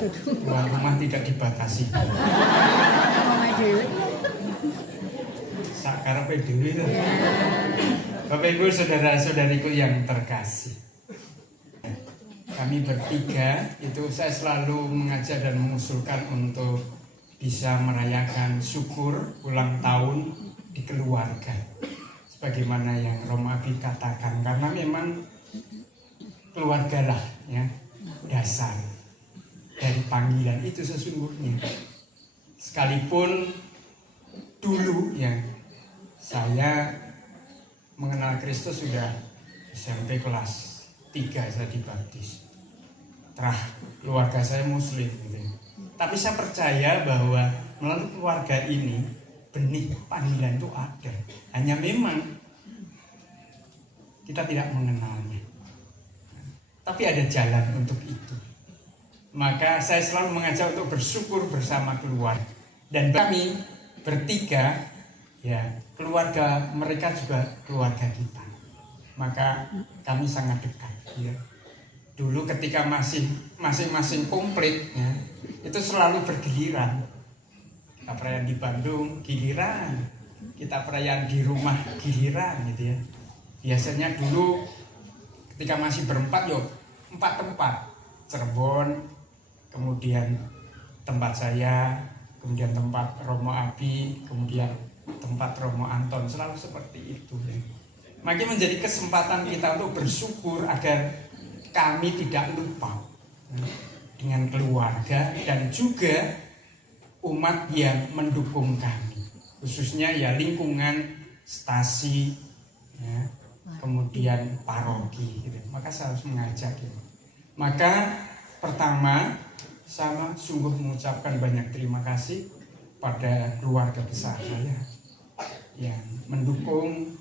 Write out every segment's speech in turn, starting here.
Tuan rumah tidak dibatasi. Sakarepe dhewe to. Bapak Ibu saudara-saudariku yang terkasih. Kami bertiga itu saya selalu mengajak dan mengusulkan untuk bisa merayakan syukur ulang tahun di keluarga. Sebagaimana yang Romo Abi katakan, karena memang keluarga lah ya dasar dari panggilan itu sesungguhnya. Sekalipun dulu ya saya mengenal Kristus sudah SMP kelas 3 saya dibaptis. Keluarga saya Muslim gitu. Tapi saya percaya bahwa melalui keluarga ini benih panggilan itu ada. Hanya memang kita tidak mengenalnya. Tapi ada jalan untuk itu. Maka saya selalu mengajak untuk bersyukur bersama keluarga. Dan kami bertiga, ya keluarga mereka juga keluarga kita. Maka kami sangat dekat. Ya. Dulu ketika masing-masing komplit, ya, itu selalu bergiliran. Kita perayaan di Bandung, giliran. Kita perayaan di rumah, giliran, gitu ya. Biasanya dulu ketika masih berempat, 4 tempat. Cirebon, kemudian tempat saya, kemudian tempat Romo Abi, kemudian tempat Romo Anton, selalu seperti itu. Ya. Makin menjadi kesempatan kita untuk bersyukur agar kami tidak lupa dengan keluarga dan juga umat yang mendukung kami, khususnya ya lingkungan stasi, ya, kemudian paroki. Gitu. Maka saya harus mengajak. Ya. Maka pertama, sama sungguh mengucapkan banyak terima kasih pada keluarga besar saya yang mendukung,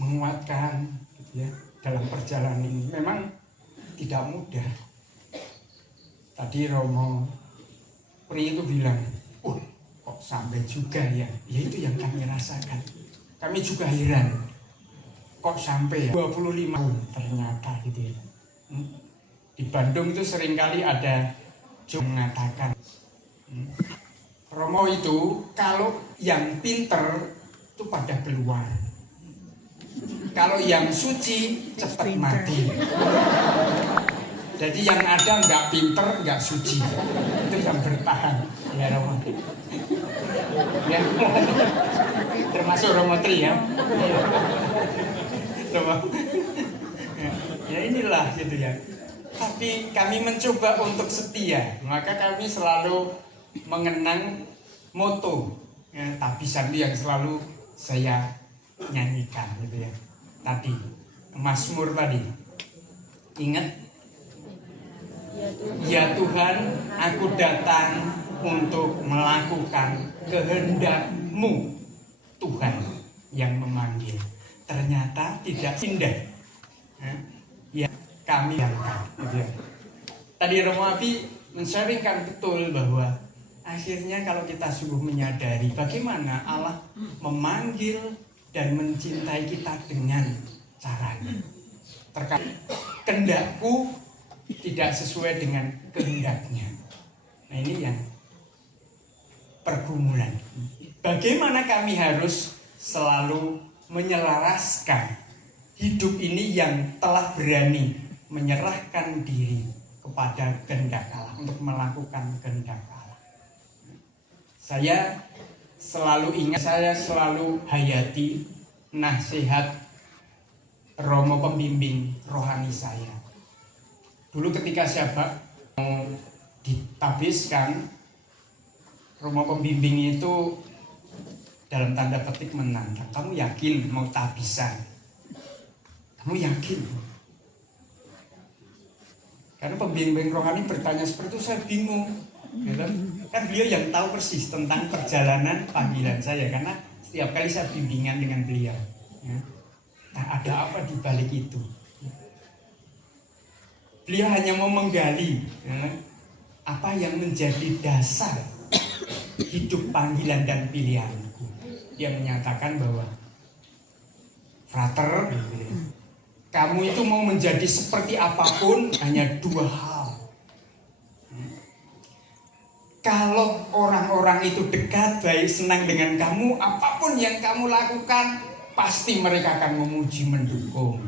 menguatkan, gitu ya, dalam perjalanan ini. Memang tidak mudah. Tadi Romo Pri itu bilang, kok sampai juga ya? Ya itu yang kami rasakan. Kami juga heran, kok sampai ya 25 tahun ternyata gitu ya. Di Bandung itu seringkali ada mengatakan, Romo itu kalau yang pinter itu pada keluar, kalau yang suci cepat mati. Jadi yang ada nggak pinter, nggak suci, itu yang bertahan. Ya Romo. Ya, termasuk Romo Tri ya. Romo. Ya inilah gitu ya. Tapi kami mencoba untuk setia. Maka kami selalu mengenang moto ya, tabisan yang selalu saya nyanyikan gitu ya. Tadi Mazmur tadi. Ingat? Ya Tuhan, aku datang untuk melakukan kehendak-Mu. Tuhan yang memanggil. Ternyata tidak indah. Ya kami angkat. Gitu ya. Tadi Romo Abi men-sharingkan betul bahwa akhirnya kalau kita sungguh menyadari bagaimana Allah memanggil dan mencintai kita dengan caranya. Terkait kehendakku tidak sesuai dengan kehendaknya. Nah ini yang pergumulan. Bagaimana kami harus selalu menyelaraskan hidup ini yang telah berani menyerahkan diri kepada kehendak Allah, untuk melakukan kehendak Allah. Saya selalu ingat, saya selalu hayati nasihat Romo pembimbing rohani saya. Dulu ketika saya mau ditabiskan, Romo pembimbing itu dalam tanda petik menantang. Kamu yakin mau tabisan? Kamu yakin? Karena pembimbing rohani bertanya seperti itu, saya bingung. Gitu. Kan beliau yang tahu persis tentang perjalanan panggilan saya, karena setiap kali saya bimbingan dengan beliau. Ya. Nah, ada apa di balik itu? Beliau hanya mau menggali ya, apa yang menjadi dasar hidup panggilan dan pilihanku. Dia menyatakan bahwa frater, kamu itu mau menjadi seperti apapun hanya 2 hal. kalau orang-orang itu dekat, baik, senang dengan kamu, apapun yang kamu lakukan, pasti mereka akan memuji, mendukung.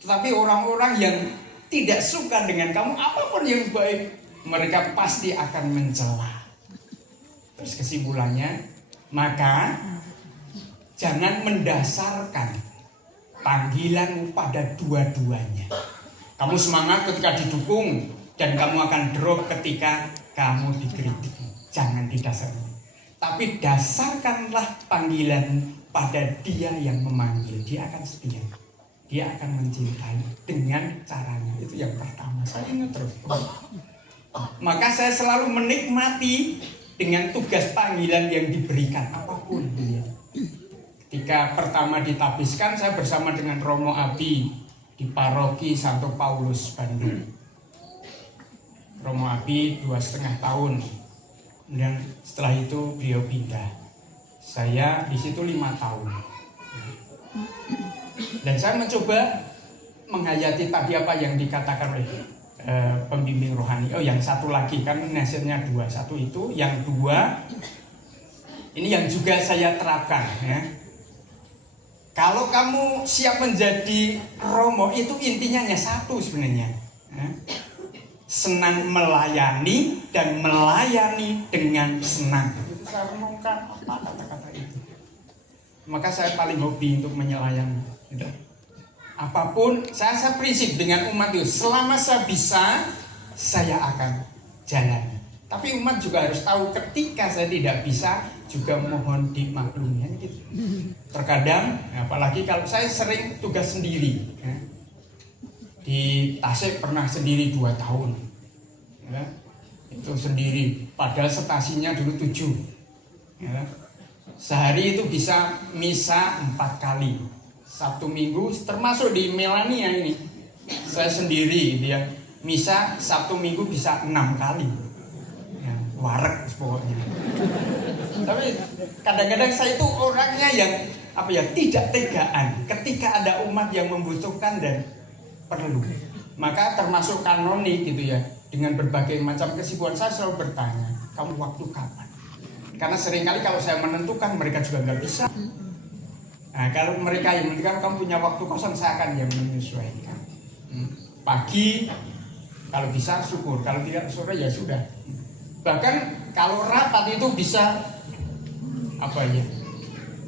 Tetapi orang-orang yang tidak suka dengan kamu, apapun yang baik, mereka pasti akan mencela. Terus kesimpulannya, maka jangan mendasarkan panggilanmu pada dua-duanya. Kamu semangat ketika didukung, dan kamu akan drop ketika kamu dikritik. Jangan didasarkan. Tapi dasarkanlah panggilan pada Dia yang memanggil. Dia akan setia. Dia akan mencintai dengan caranya. Itu yang pertama. Saya ingat terus. Maka saya selalu menikmati dengan tugas panggilan yang diberikan, apapun dia. Ketika pertama ditabiskan, saya bersama dengan Romo Abi di paroki Santo Paulus, Bandung. Romo Abi 2,5 tahun. Dan setelah itu beliau pindah. Saya di situ 5 tahun. Dan saya mencoba menghayati tadi apa yang dikatakan oleh pembimbing rohani. Oh, yang satu lagi kan nasihatnya 2. Satu itu, yang 2 ini yang juga saya terapkan, ya. Kalau kamu siap menjadi romo, itu intinya hanya satu sebenarnya, ya. Senang melayani dan melayani dengan senang. Itu saya renungkan apa kata-kata itu. Maka saya paling hobi untuk menyelayani. Gitu. Apapun, saya prinsip dengan umat itu, selama saya bisa, saya akan jalan. Tapi umat juga harus tahu ketika saya tidak bisa, juga mohon dimaklumi, gitu. Terkadang, apalagi kalau saya sering tugas sendiri, ya. Di Tasik pernah sendiri 2 tahun, ya. Itu sendiri, padahal stasinya dulu 7, ya. Sehari itu bisa misa 4 kali. Sabtu Minggu, termasuk di Melania ini, saya sendiri, dia misa Sabtu Minggu bisa 6 kali, ya, warek pokoknya. Tapi kadang-kadang saya itu orangnya yang tidak tegaan ketika ada umat yang membutuhkan dan perlu. Maka termasuk kanonik gitu ya, dengan berbagai macam kesibukan saya selalu bertanya, kamu waktu kapan? Karena seringkali kalau saya menentukan, mereka juga nggak bisa. Nah, kalau mereka yang menentukan, kamu punya waktu kosong, saya akan yang menyesuaikan. Pagi, kalau bisa syukur, kalau tidak sore ya sudah. Bahkan kalau rapat itu bisa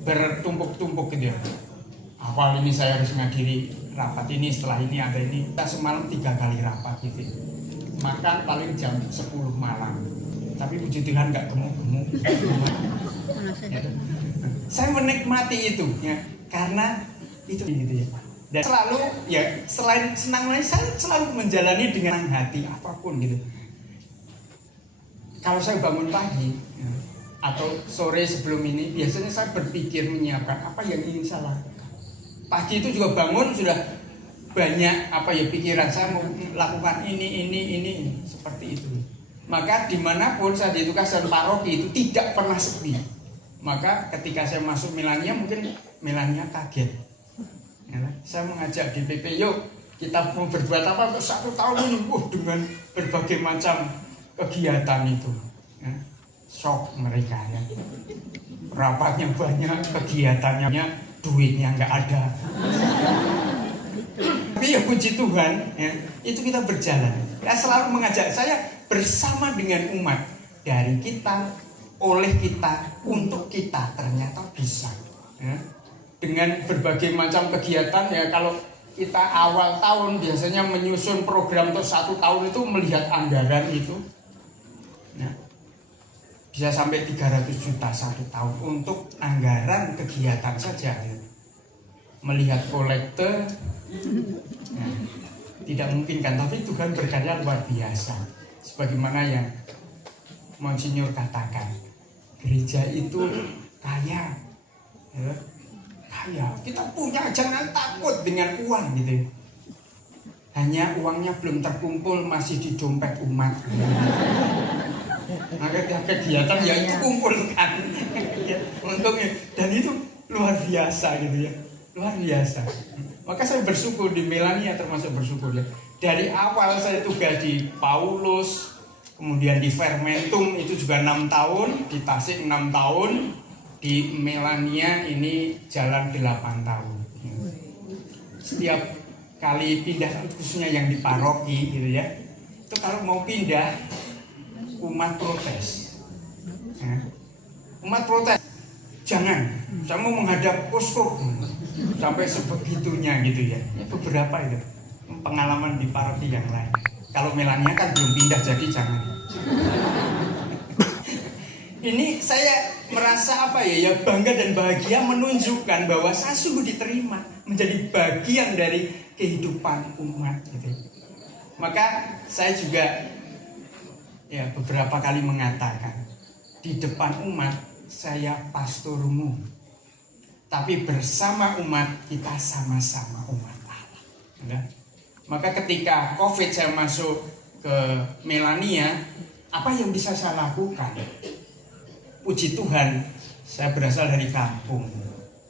bertumpuk-tumpuk gitu ya. Awal ini saya harus menghadiri rapat ini, setelah ini ada ini. Kita semalam 3 kali rapat gitu. Makan paling jam 10 malam. Tapi puji Tuhan nggak gemuk-gemuk. Ya. Saya menikmati itu ya, karena itu gitu ya. Dan selalu ya, selain senang lain, saya selalu menjalani dengan hati apapun gitu. Kalau saya bangun pagi ya, atau sore sebelum ini, biasanya saya berpikir menyiapkan apa yang ingin saya lakukan. Pagi itu juga bangun sudah banyak pikiran, saya mau lakukan ini seperti itu. Maka dimanapun saya ditugaskan paroki itu tidak pernah sepi. Maka ketika saya masuk Melania, mungkin Melania kaget. Ya, saya mengajak DPP, yuk kita mau berbuat apa untuk 1 tahun ini, dengan berbagai macam kegiatan itu. Ya, shock mereka ya. Rapatnya banyak, kegiatannya, duitnya nggak ada. Tapi ya puji Tuhan, ya, itu kita berjalan. Saya selalu mengajak, saya bersama dengan umat, dari kita, oleh kita, untuk kita, ternyata bisa. Ya. Dengan berbagai macam kegiatan ya, kalau kita awal tahun biasanya menyusun program untuk 1 tahun itu, melihat anggaran itu, ya, bisa sampai 300 juta 1 tahun untuk anggaran kegiatan saja. Ya. Melihat kolekte, ya, tidak mungkin kan, tapi Tuhan berkarya luar biasa. Sebagaimana yang Monsinyur katakan, gereja itu kaya, ya, kaya. Kita punya, jangan takut dengan uang gitu. Hanya uangnya belum terkumpul, masih di dompet umat. Maka kegiatan ya itu kumpulkan, ya, untungnya, dan itu luar biasa gitu ya, luar biasa. Maka saya bersyukur di Melania, termasuk bersyukur ya. Dari awal saya tugas di Paulus, kemudian di Fermentum itu juga 6 tahun, di Tasik 6 tahun, di Melania ini jalan 8 tahun. Setiap kali pindah, khususnya yang di paroki gitu ya, itu kalau mau pindah umat protes. Umat protes, jangan, saya mau menghadap uskup, sampai sebegitunya gitu ya. Ini beberapa itu pengalaman di paroki yang lain. Kalau Melania kan belum pindah, jadi jangan. Ini saya merasa apa ya, bangga dan bahagia menunjukkan bahwa saya sungguh diterima menjadi bagian dari kehidupan umat gitu. Maka saya juga ya beberapa kali mengatakan di depan umat saya pastormu, tapi bersama umat kita sama-sama umat Allah. Ya. Maka ketika COVID saya masuk ke Melania, apa yang bisa saya lakukan? Puji Tuhan, saya berasal dari kampung,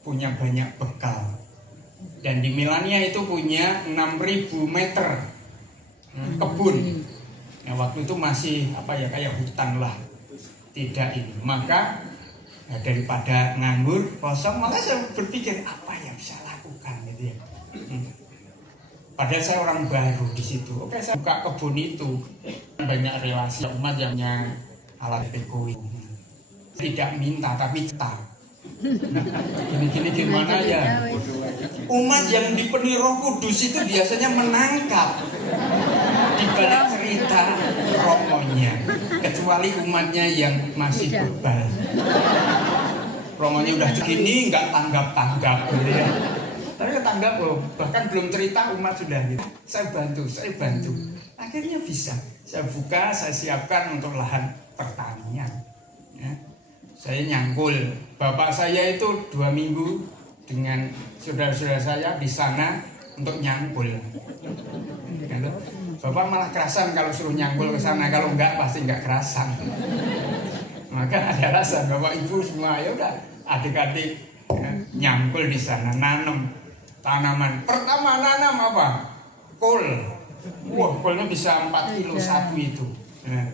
punya banyak bekal. Dan di Melania itu punya 6.000 meter kebun. Nah, waktu itu masih kayak hutan lah, tidak ini. Maka daripada nganggur kosong, maka saya berpikir apa yang bisa lakukan gitu ya. Padahal saya orang baru di situ. Oke, saya buka kebun itu, banyak relasi umat yang punya alat ekonomi. Tidak minta tapi cetak. Gini gimana ya? Umat yang dipenuhi Roh Kudus itu biasanya menangkap di balik cerita romonya, kecuali umatnya yang masih bebal. Romonya udah segini nggak tanggap gitu ya. Tapi tanggap loh, bahkan belum cerita umat sudah gitu. Saya bantu. Akhirnya bisa. Saya buka, saya siapkan untuk lahan pertanian. Ya. Saya nyangkul. Bapak saya itu 2 minggu dengan saudara-saudara saya di sana untuk nyangkul. Gitu. Bapak malah kerasan kalau suruh nyangkul ke sana, kalau enggak pasti enggak kerasan. Maka ada alasan Bapak Ibu semua ya udah adik-adik nyangkul di sana, nanam tanaman. Pertama nanam apa? Kol. Wah, kolnya bisa 4 kilo satu itu. Nah,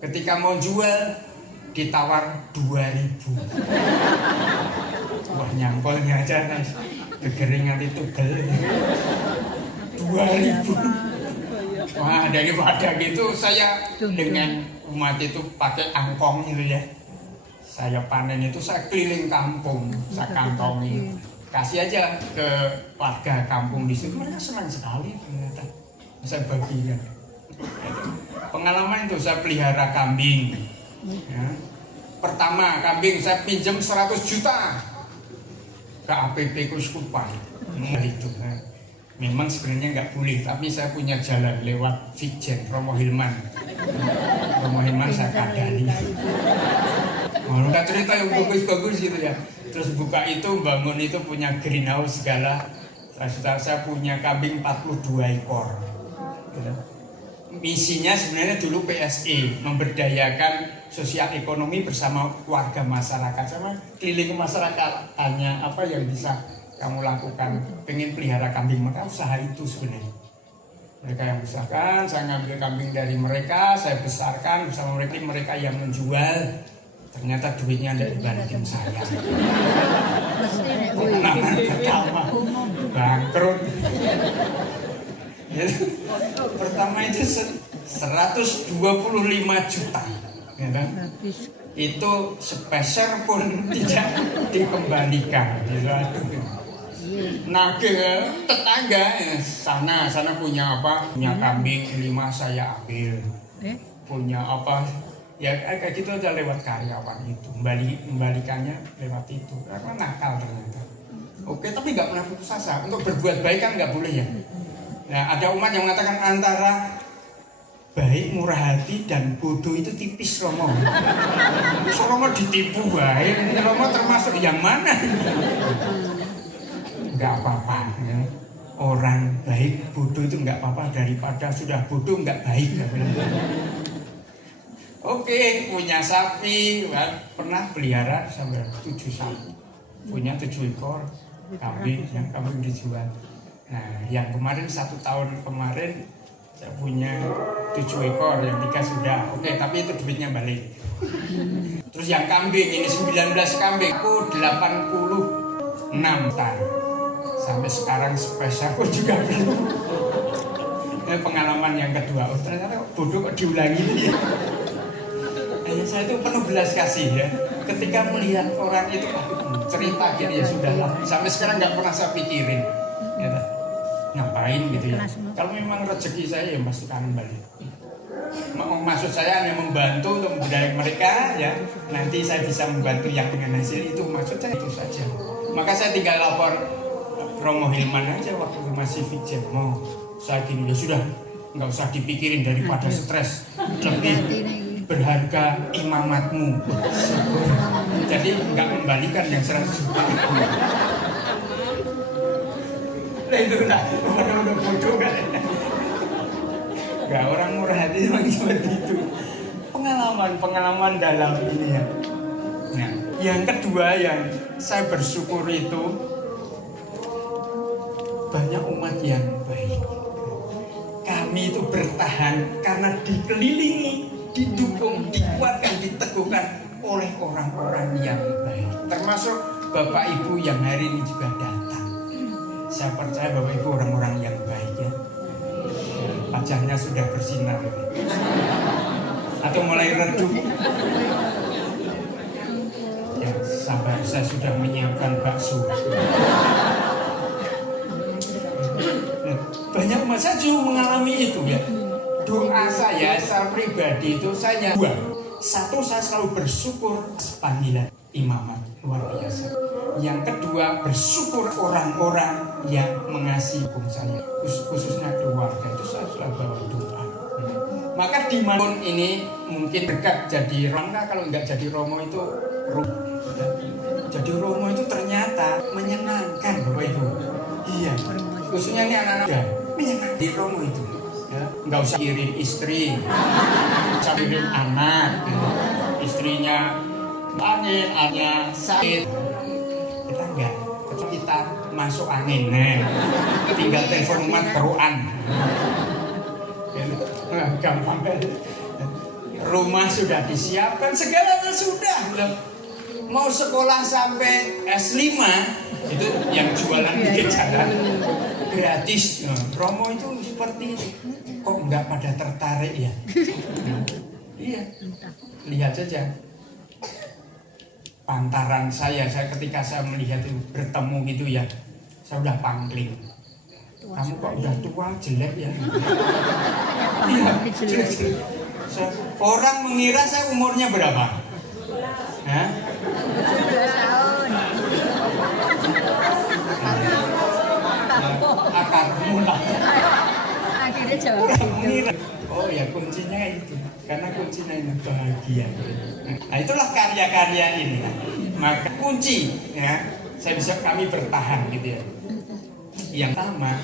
ketika mau jual ditawar 2.000. Wah, nyangkolnya aja nih kekeringan itu gel. 2.000. Wah, daripada gitu saya dengan umat itu pakai angkong gitu ya. Saya panen itu, saya keliling kampung, saya kantongi, kasih aja ke warga kampung di situ. Mereka senang sekali ternyata. Saya bagikan. Pengalaman itu saya pelihara kambing. Ya. Pertama kambing saya pinjam 100 juta ke APP Kuskupan. Itu. Memang sebenarnya nggak boleh, tapi saya punya jalan lewat Vijen, Romo Hilman. Romo Hilman saya kadali. Nggak cerita yang bagus-bagus gitu ya. Terus buka itu, bangun itu punya greenhouse segala. Saya punya kambing 42 ekor. Gitu. Misinya sebenarnya dulu PSE, memberdayakan sosial ekonomi bersama warga masyarakat. Sama keliling masyarakat, tanya apa yang bisa kamu lakukan, pengen pelihara kambing, maka usaha itu sebenarnya. Mereka yang usahakan, saya ngambil kambing dari mereka, saya besarkan bersama mereka yang menjual. Ternyata duitnya tidak dibalikin saya. Pengalaman pertama bangkrut. Pertama itu 125 juta. Ya kan? Itu sepeser pun tidak dikembalikan. Nagih tetangga sana punya apa? Punya kambing 5 saya ambil. Punya apa? Ya kayak gitu aja lewat karyawan itu. Membalikannya lewat itu. Karena nakal ternyata. Oke, tapi nggak pernah putus asa. Untuk berbuat baik kan nggak boleh ya. Nah, ada umat yang mengatakan antara baik, murah hati dan bodoh itu tipis, Romo. Romo ditipu baik. Romo termasuk yang mana? Nggak apa-apa ya. Orang baik bodoh itu nggak apa-apa, daripada sudah bodoh nggak baik. Oke, punya sapi, pernah pelihara sampai 7 sapi, punya 7 ekor kambing yang kambing dijual. Nah, yang kemarin 1 tahun kemarin Saya punya 7 ekor, yang 3 sudah. Oke, tapi itu duitnya balik. Terus yang kambing, ini 19 kambing. Aku 86 tan. Sampai sekarang spesial aku juga belum. Ini pengalaman yang kedua. Oh, ternyata bodoh kok diulangi. Saya itu penuh belas kasih ya. Ketika melihat orang itu cerita gitu ya sudahlah. Sampai sekarang nggak pernah saya pikirin. Ya, ngapain gitu ya. Kalau memang rezeki saya ya pasti akan balik. Maksud saya hanya membantu untuk memberdaya mereka ya. Nanti saya bisa membantu yang dengan hasil itu. Maksud saya itu saja. Maka saya tinggal lapor Romo Hilman aja waktu masih Fitjet. Mau saya gini ya sudah, nggak usah dipikirin daripada stres. Lebih berharga imamatmu. Jadi nggak kembalikan yang 100 juta. Nah itulah orang udah bodoh kan. Nggak, orang murah hati memang seperti itu. Pengalaman dalam ini ya. Nah, yang kedua yang saya bersyukur itu banyak umat yang baik. Kami itu bertahan karena dikelilingi, didukung, dikuatkan, diteguhkan oleh orang-orang yang baik. Termasuk Bapak Ibu yang hari ini juga datang. Saya percaya Bapak Ibu orang-orang yang baik ya. Wajahnya sudah bersinar atau mulai redup. Ya, sabar, saya sudah menyiapkan bakso. Banyak umat saya juga mengalami itu ya. Doa saya pribadi itu saya dua. Satu, saya selalu bersyukur panggilan imamat luar biasa. Yang kedua, bersyukur orang-orang yang mengasihi hukum saya, khususnya keluarga itu saya selalu bawa doa. Maka dimanapun ini mungkin dekat jadi Romo, kalau nggak jadi Romo itu jadi Romo itu ternyata menyenangkan Bapak Ibu. Iya, khususnya ini anak-anak ya, menyenangkan di Romo itu. Ya, nggak usah kirim istri, usah kirim anak, istrinya angin, anaknya sakit. Kita enggak, kecuali kita masuk angin, tinggal telepon umat keruan. Gampang kan? Rumah sudah disiapkan, segalanya sudah. Mau sekolah sampai S5 itu yang jualan di jalan gratis. Romo itu seperti itu. Kok enggak pada tertarik ya? Iya, lihat saja. Pantaran saya ketika saya melihat itu bertemu gitu ya, saya udah pangling. Kamu kok udah tua, jelek ya? Iya, jelek. Orang mengira saya umurnya berapa? Hah? 17 tahun. Akarmu lah. Akhirnya jawab Mengira. Oh ya, kuncinya itu. Karena kuncinya ini bahagia. Nah, itulah karya-karya ini. Maka kunci ya, kami bertahan gitu ya. Yang pertama,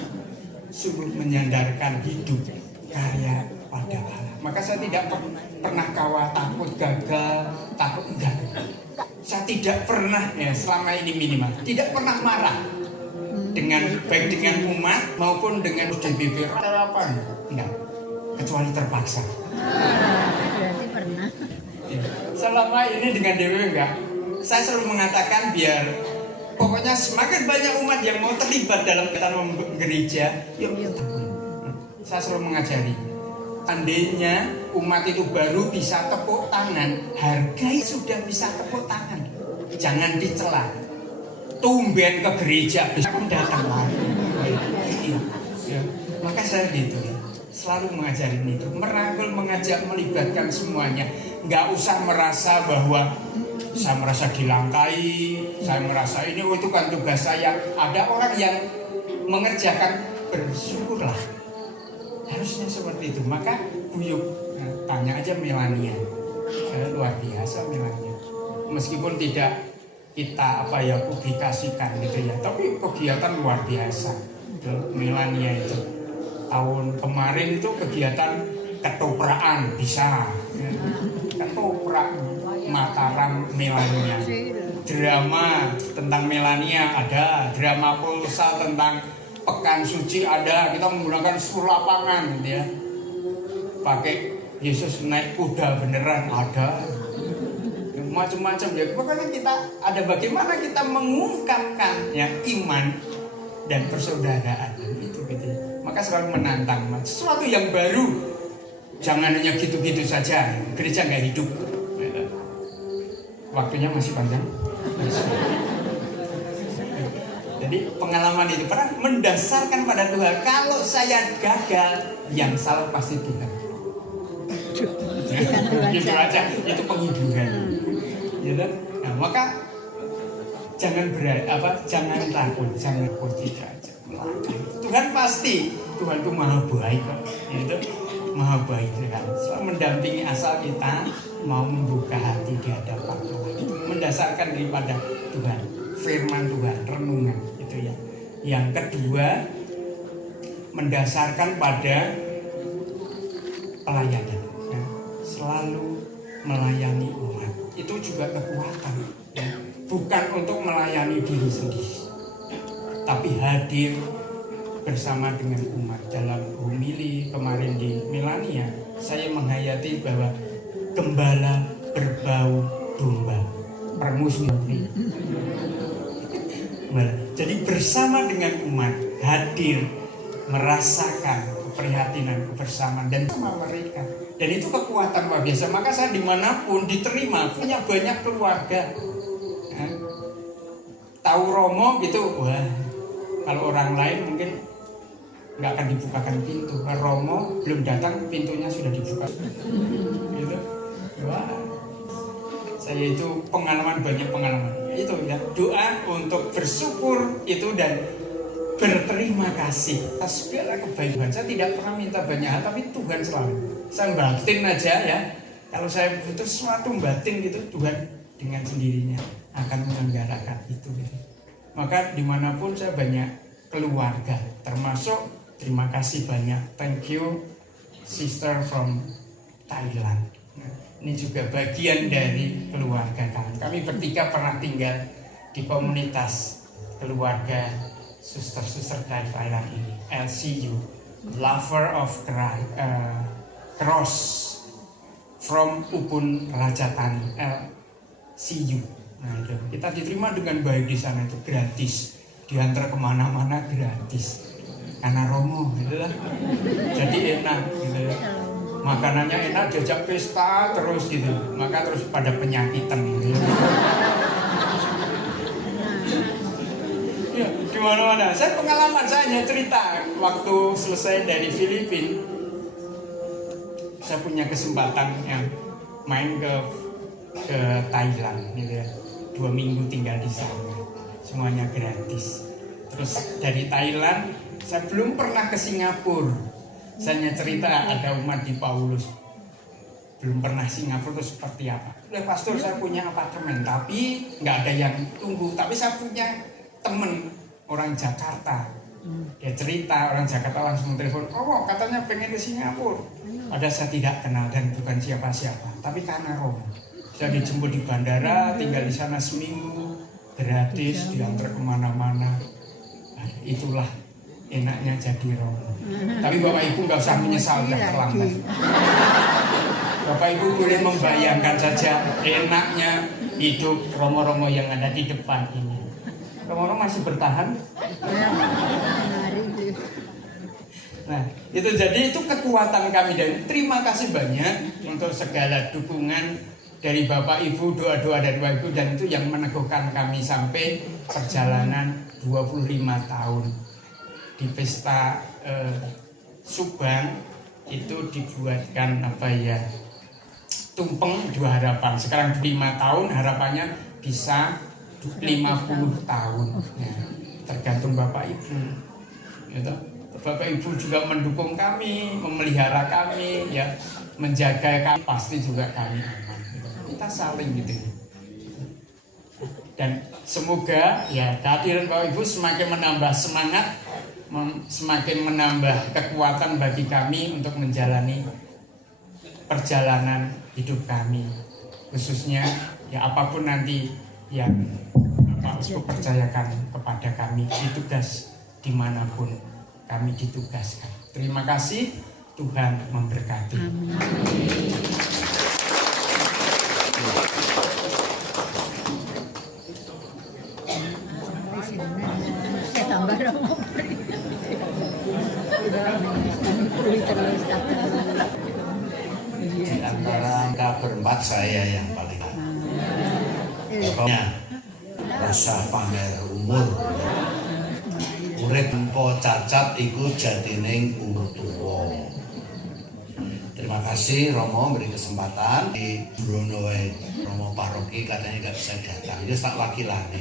sungguh menyandarkan hidup karya pada Allah. Maka saya tidak pernah khawatir, takut gagal, takut enggak. Saya tidak pernah ya selama ini minimal tidak pernah marah baik dengan umat maupun dengan DPP apa enggak, kecuali terpaksa. Berarti pernah. Selama ini dengan DPP enggak. Saya selalu mengatakan biar pokoknya semakin banyak umat yang mau terlibat dalam kegiatan gereja, yuk. Saya selalu mengajari, andainya umat itu baru bisa tepuk tangan, hargai sudah bisa tepuk tangan, jangan dicela. Tumben ke gereja bisa datang lagi. Ya. Maka saya gitu, selalu mengajarin itu, merangkul, mengajak, melibatkan semuanya. Nggak usah merasa bahwa saya merasa dilangkai, saya merasa ini itu kan tugas saya. Ada orang yang mengerjakan, bersyukurlah. Harusnya seperti itu. Maka Buyuk, tanya aja Melania, luar biasa Melania. Meskipun tidak kita publikasikan gitu ya, tapi kegiatan luar biasa. Melania itu tahun kemarin itu kegiatan ketopraan bisa, ketoprak Mataram Melania, drama tentang Melania ada, drama pulsa tentang Pekan Suci ada, kita menggunakan seluruh lapangan gitu ya. pakai Yesus naik kuda beneran ada, macam-macam ya. Makanya kita ada bagaimana kita mengungkapkan ya iman dan persaudaraan itu gitu. Maka selalu menantang sesuatu yang baru, jangan hanya gitu-gitu saja. Gereja nggak hidup. Waktunya masih panjang. Jadi pengalaman itu pernah mendasarkan pada Tuhan. Kalau saya gagal, yang salah pasti Tuhan. Gitu aja, itu penghiburan. Gitu. Nah, maka jangan jangan takut, tidak aja. Tuhan pasti, Tuhan itu maha baik kok. Gitu. Maha baik kan. Selalu mendampingi asal kita mau membuka hati di hadapan Tuhan. Itu mendasarkan daripada Tuhan, firman Tuhan, renungan itu ya. Yang kedua, mendasarkan pada pelayanan. Ya. Selalu melayani umat. Itu juga kekuatan. Ya. Bukan untuk melayani diri sendiri, tapi hadir bersama dengan umat. Dalam homili kemarin di Melania, saya menghayati bahwa gembala berbau domba, permusuhan. Jadi bersama dengan umat, hadir, merasakan keprihatinan, kebersamaan dan sama mereka. Dan itu kekuatan luar biasa. Maka saya dimanapun diterima, punya banyak keluarga. Ya. Tahu Romo gitu, wah. Kalau orang lain mungkin nggak akan dibukakan pintu. Kalau Romo belum datang, pintunya sudah dibuka. Gitu. Wah. Saya itu banyak pengalaman. Itu ya, doa untuk bersyukur itu dan berterima kasih atas segala kebaikan. Saya tidak pernah minta banyak hal, tapi Tuhan selalu. Saya batin aja ya. Kalau saya butuh sesuatu batin gitu, Tuhan dengan sendirinya akan menyelenggarakan itu. Gitu. Maka dimanapun saya banyak keluarga, termasuk terima kasih banyak. Thank you, sister from Thailand. Nah, ini juga bagian dari keluarga kami. Kami bertiga pernah tinggal di komunitas keluarga suster-suster dari Thailand ini, LCU, Lover of Cross, from Ubun Rajatani, LCU. Nah, itu kita diterima dengan baik di sana, itu gratis, diantar kemana-mana gratis, karena Romo, gitu lah. Jadi enak, gitu ya. Makanannya enak, diajak pesta terus gitu, maka terus pada penyakitan gitu. Ya, di mana-mana. Saya pengalaman, saya hanya cerita waktu selesai dari Filipina, saya punya kesempatan yang main ke Thailand, gitu ya. 2 minggu tinggal di sana, semuanya gratis. Terus dari Thailand, saya belum pernah ke Singapura. Saya hanya cerita ada umat di Paulus, belum pernah Singapura itu seperti apa. Udah pastor, saya punya apartemen, tapi nggak ada yang tunggu. Tapi saya punya temen orang Jakarta, dia cerita, orang Jakarta langsung telepon, oh katanya pengen ke Singapura. Ada saya tidak kenal dan bukan siapa-siapa, tapi karena Romo. Saya dijemput di bandara, tinggal di sana seminggu, gratis, diantar kemana-mana. Nah, itulah enaknya jadi Romo. Tapi Bapak Ibu nggak usah menyesal sudah terlambat. Bapak Ibu boleh membayangkan saja enaknya hidup Romo-Romo yang ada di depan ini. Romo-Romo masih bertahan. Nah, itu jadi itu kekuatan kami dan terima kasih banyak untuk segala dukungan dari Bapak Ibu, doa-doa dari Bapak Ibu, dan itu yang meneguhkan kami sampai perjalanan 25 tahun. Di pesta Subang itu dibuatkan tumpeng 2 harapan. Sekarang 5 tahun, harapannya bisa 50 tahun. Ya, tergantung Bapak Ibu. Gitu. Bapak Ibu juga mendukung kami, memelihara kami, ya, menjaga kami, pasti juga kami aman. Gitu. Kita saling gitu. Dan semoga ya kehadiran Bapak Ibu semakin menambah semangat, semakin menambah kekuatan bagi kami untuk menjalani perjalanan hidup kami, khususnya ya apapun nanti yang Bapak Ibu percayakan kepada kami di tugas dimanapun kami ditugaskan. Terima kasih. Tuhan memberkati. Saya tambah dong. Di antara angka berempat saya yang paling pokoknya rasa pamer umur. Urip tanpa cacat iku jatining umur tuwa. Terima kasih Romo beri kesempatan di Bruno Romo paroki katanya nggak bisa datang. Itu tak wakilane.